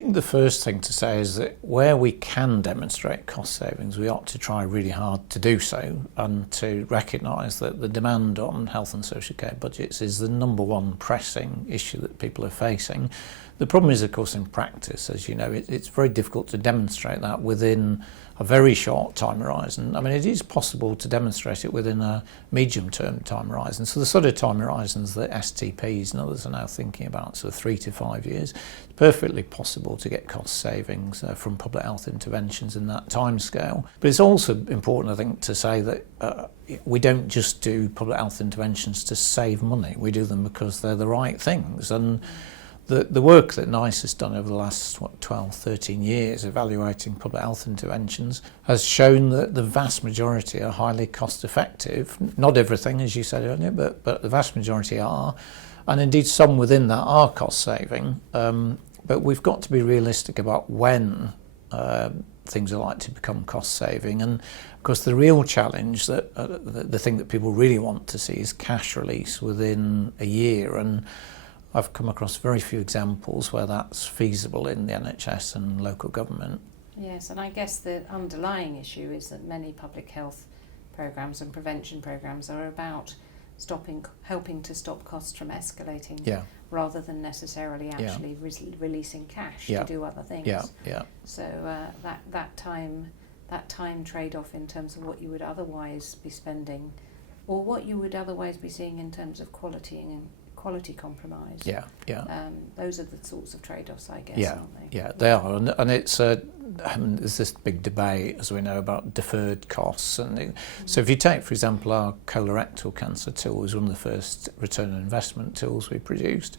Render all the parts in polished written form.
The first thing to say is that where we can demonstrate cost savings, we ought to try really hard to do so and to recognise that the demand on health and social care budgets is the number one pressing issue that people are facing. The problem is, of course, in practice, as you know, it's very difficult to demonstrate that within a very short time horizon. I mean, it is possible to demonstrate it within a medium-term time horizon. So the sort of time horizons that STPs and others are now thinking about, so 3 to 5 years, it's perfectly possible to get cost savings from public health interventions in that timescale. But it's also important, I think, to say that we don't just do public health interventions to save money. We do them because they're the right things. And the work that NICE has done over the last 12, 13 years evaluating public health interventions has shown that the vast majority are highly cost effective. Not everything, as you said earlier, but the vast majority are. And indeed some within that are cost saving. But we've got to be realistic about when things are likely to become cost saving. And of course the real challenge, that the thing that people really want to see, is cash release within a year. And I've come across very few examples where that's feasible in the NHS and local government. Yes, and I guess the underlying issue is that many public health programmes and prevention programmes are about helping to stop costs from escalating, rather than necessarily actually releasing cash to do other things. So that time trade-off in terms of what you would otherwise be spending, or what you would otherwise be seeing in terms of quality compromise. Those are the sorts of trade-offs, I guess, aren't they? Yeah, they are, and it's there's this big debate, as we know, about deferred costs. And so if you take, for example, our colorectal cancer tool was one of the first return on investment tools we produced.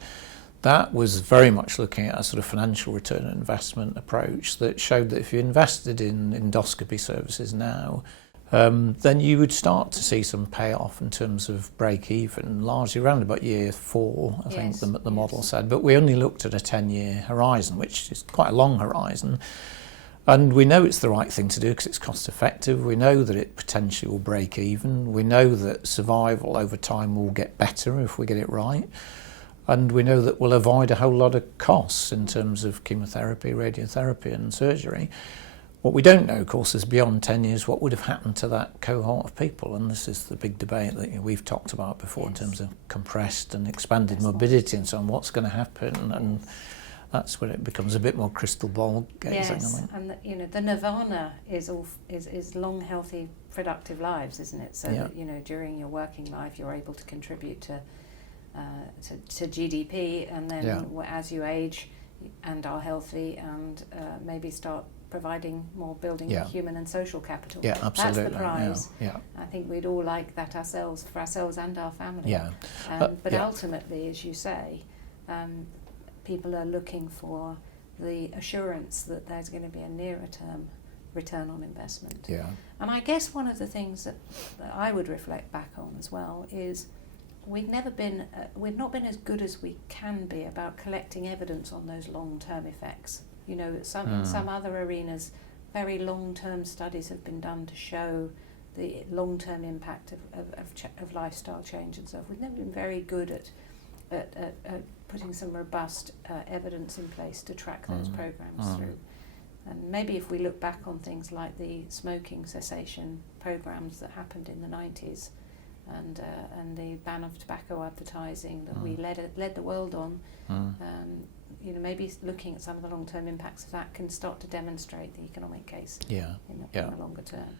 That was very much looking at a sort of financial return on investment approach that showed that if you invested in endoscopy services now, then you would start to see some payoff in terms of break even, largely around about year 4, I think the model said. But we only looked at a 10-year horizon, which is quite a long horizon. And we know it's the right thing to do because it's cost effective. We know that it potentially will break even. We know that survival over time will get better if we get it right. And we know that we'll avoid a whole lot of costs in terms of chemotherapy, radiotherapy and surgery. What we don't know, of course, is beyond 10 years what would have happened to that cohort of people. And this is the big debate that we've talked about before in terms of compressed and expanded morbidity and so on. What's going to happen? And that's when it becomes a bit more crystal ball gazing. Yes, and the nirvana is long, healthy, productive lives, isn't it? So that, during your working life, you're able to contribute to GDP, and then as you age and are healthy, and maybe start providing more building human and social capital. Yeah, absolutely. That's the prize. I think we'd all like that for ourselves and our family. But ultimately, as you say, people are looking for the assurance that there's going to be a nearer term return on investment. And I guess one of the things that I would reflect back on as well is we've not been as good as we can be about collecting evidence on those long-term effects. Some other arenas, very long-term studies have been done to show the long-term impact of lifestyle change and so forth. We've never been very good at putting some robust evidence in place to track those programs through. And maybe if we look back on things like the smoking cessation programs that happened in the 90s, and the ban of tobacco advertising that we led the world on, maybe looking at some of the long-term impacts of that can start to demonstrate the economic case in the longer term.